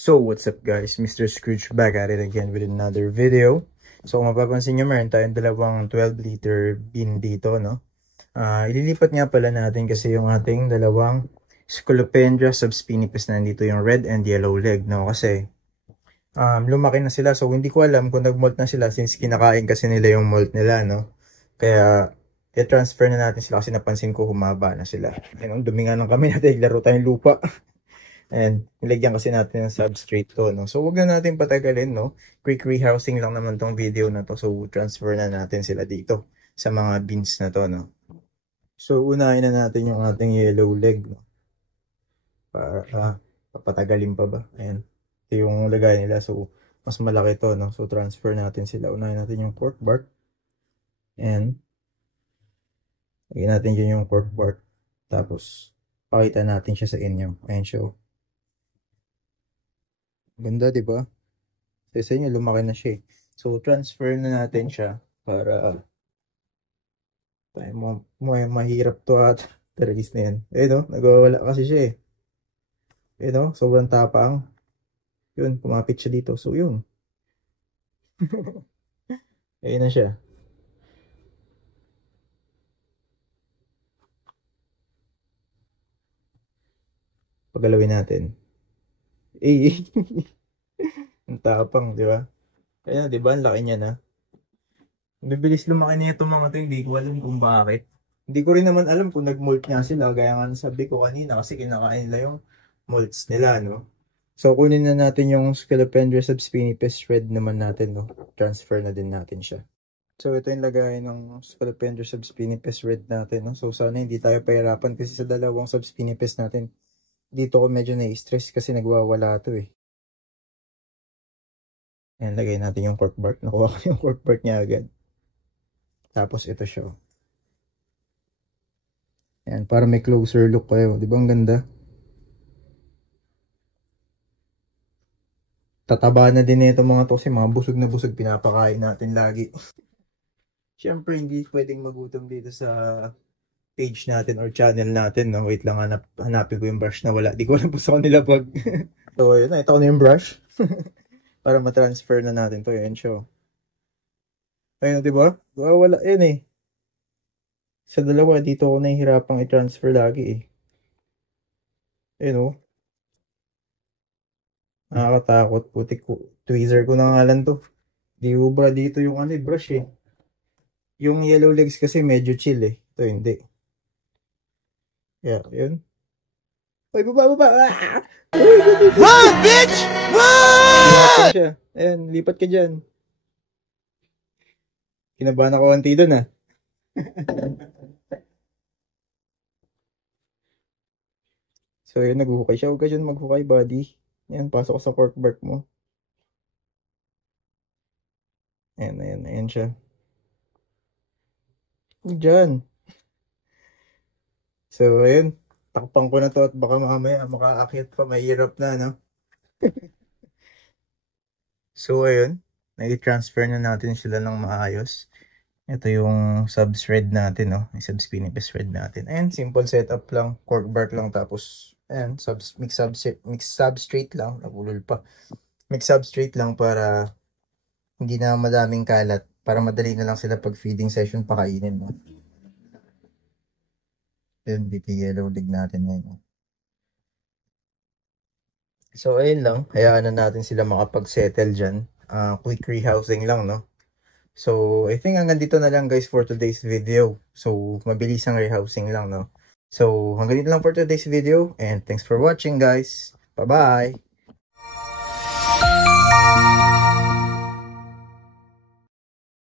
So, what's up guys? Mr. Scrooge back at it again with another video. So, kung mapapansin nyo, meron tayong dalawang 12-liter bin dito, no? Ililipat nga pala natin kasi yung ating dalawang Scolopendra subspinipes na nandito yung red and yellow leg, no? Kasi, lumaki na sila. So, hindi ko alam kung nag-molt na sila since kinakain kasi nila yung molt nila, no? Kaya, i-transfer na natin sila kasi napansin ko humaba na sila. Ayun, dumi nga lang kami natin, naglaro tayong lupa. And nilagyan kasi natin ng substrate to, no? So, wag na natin patagalin, no? Quick rehousing lang naman tong video na to. So, transfer na natin sila dito sa mga bins na to, no? So, unahin na natin yung ating yellow leg, no? Para, papatagalin pa ba? Ayan. Ito yung lagay nila. So, mas malaki to, no? So, transfer natin sila. Unahin natin yung cork bark. And, lagyan natin yun yung cork bark. Tapos, pakita natin siya sa inyo. Ayan siya. Ganda, di ba? Sa inyo, lumaki na siya. So, transfer na natin siya para mahirap to at trace na yan. Eh, no? Nagwawala kasi siya eh. Eh, no? Sobrang tapang. Yun, kumapit siya dito. So, yun. Ayun na siya. Pagalawin natin. Eh, ang tapang, di ba? Kaya, di ba? Ang laki niya na. Bibilis lumaki niya itong mga to, hindi ko alam kung bakit. Hindi ko rin naman alam kung nag-molt nga sila. Gaya nga sabi ko kanina kasi kinakain nila yung molts nila, no? So, kunin na natin yung Scolopendra subspinipes red naman natin, no? Transfer na din natin siya. So, ito yung lagay ng Scolopendra subspinipes red natin, no? So, sana hindi tayo pahirapan kasi sa dalawang subspinipes natin. Dito ko medyo na-stress kasi nagwawala to eh. Ayan, lagay natin yung cork bark. Nakuha ko yung cork bark niya agad. Tapos ito siya. Ayan, para may closer look kayo. Di ba ang ganda? Tataba na din ito mga to kasi mga busog na busog pinapakain natin lagi. Siyempre, hindi pwedeng magutom dito sa page natin or channel natin, no? Wait lang, hanapin ko yung brush na wala. Di ko alam po sa kanila pag... So, ayun na. Ito ko na yung brush. Para matransfer na natin to. Ayan siya. Ayun, diba? Wala yan eh. Sa dalawa, dito ako nahihirapang i-transfer lagi eh. Ayun o. Nakakatakot. Putik ko. Tweezer ko na nga lang to. Di ba dito yung ano, brush eh. Yung yellow legs kasi medyo chill eh. Ito hindi. Yeah, yun. Ay, baba! Ah! Run, bitch! Run! Ayan, lipat ka dyan. Kinabahan ako konti dun ah. So, yun, naghukay siya. Huwag ka dyan maghukay, buddy. Ayan, pasok ko sa cork bark mo. Ayan siya. Diyan. So, ayun. Takpang ko na to at baka mamaya makaakyat pa. Mahirap na, no? So, ayun. Nag-transfer na natin sila ng maayos. Ito yung subthread natin, no? Yung subspinipes thread natin. Ayan, simple setup lang. Cork bark lang. Tapos, ayan, mix substrate lang. Nabulol pa. Mix substrate lang para hindi na madaming kalat. Para madali na lang sila pag feeding session pakainin, no? Yun, dito yellow leg natin ngayon. So, ayun lang. Hayaan na natin sila makapag-settle dyan. Quick rehousing lang, no? So, I think hanggang dito na lang guys for today's video. So, mabilis ang rehousing lang, no? So, hanggang dito lang for today's video. And thanks for watching, guys. Bye-bye!